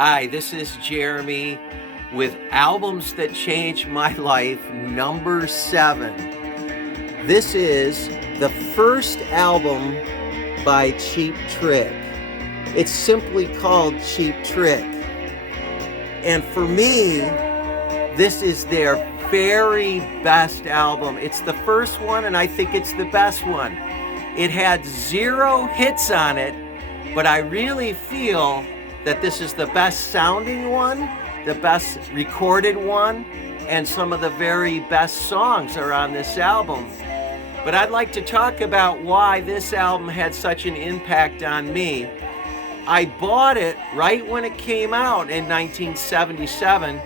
Hi, this is Jeremy with Albums That Changed My Life, number 7. This is the first album by Cheap Trick. It's simply called Cheap Trick. And for me, this is their very best album. It's the first one, and I think it's the best one. It had 0 hits on it, but I really feel that this is the best sounding one, the best recorded one, and some of the very best songs are on this album. But I'd like to talk about why this album had such an impact on me. I bought it right when it came out in 1977,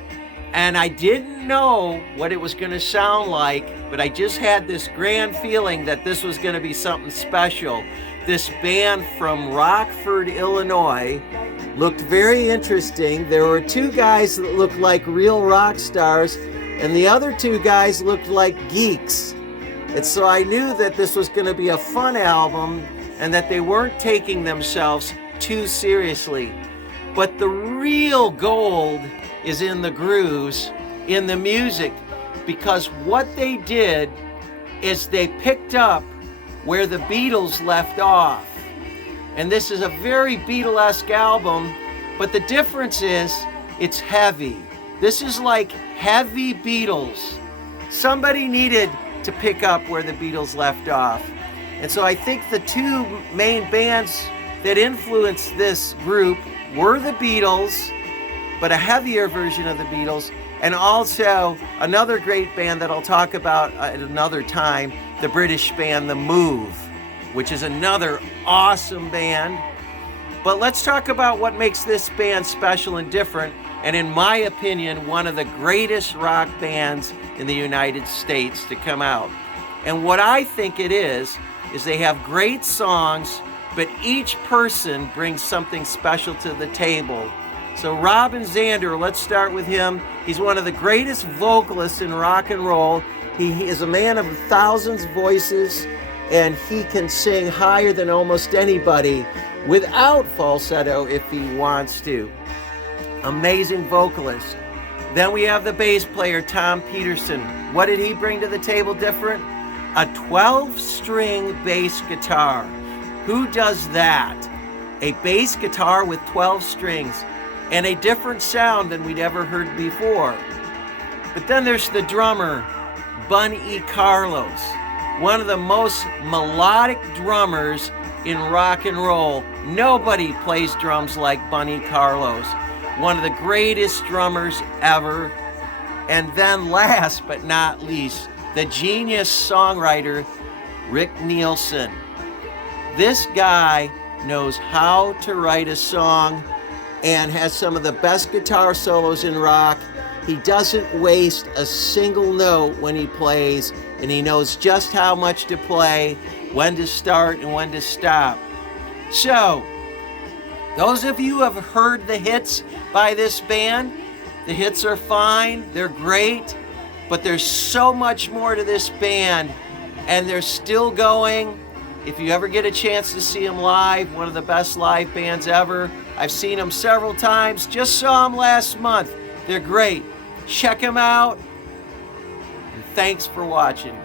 and I didn't know what it was going to sound like, but I just had this grand feeling that this was going to be something special. This band from Rockford, Illinois, looked very interesting. There were 2 guys that looked like real rock stars, and the other 2 guys looked like geeks. And so I knew that this was going to be a fun album and that they weren't taking themselves too seriously. But the real gold is in the grooves, in the music, because what they did is they picked up where the Beatles left off. And this is a very Beatlesque album, but the difference is it's heavy. This is like heavy Beatles. Somebody needed to pick up where the Beatles left off. And so I think the 2 main bands that influenced this group were the Beatles, but a heavier version of the Beatles, and also another great band that I'll talk about at another time, the British band The Move, which is another awesome band. But let's talk about what makes this band special and different, and in my opinion, one of the greatest rock bands in the United States to come out. And what I think it is they have great songs, but each person brings something special to the table. So Robin Zander, let's start with him. He's one of the greatest vocalists in rock and roll. He is a man of 1,000 voices, and he can sing higher than almost anybody without falsetto if he wants to. Amazing vocalist. Then we have the bass player, Tom Peterson. What did he bring to the table different? A 12-string bass guitar. Who does that? A bass guitar with 12 strings and a different sound than we'd ever heard before. But then there's the drummer, Bunny Carlos, one of the most melodic drummers in rock and roll. Nobody plays drums like Bunny Carlos, one of the greatest drummers ever. And then last but not least, the genius songwriter, Rick Nielsen. This guy knows how to write a song and has some of the best guitar solos in rock. He doesn't waste a single note when he plays, and he knows just how much to play, when to start and when to stop. So, those of you who have heard the hits by this band, the hits are fine, they're great, but there's so much more to this band, and they're still going. If you ever get a chance to see them live, one of the best live bands ever. I've seen them several times, just saw them last month. They're great. Check them out, and thanks for watching.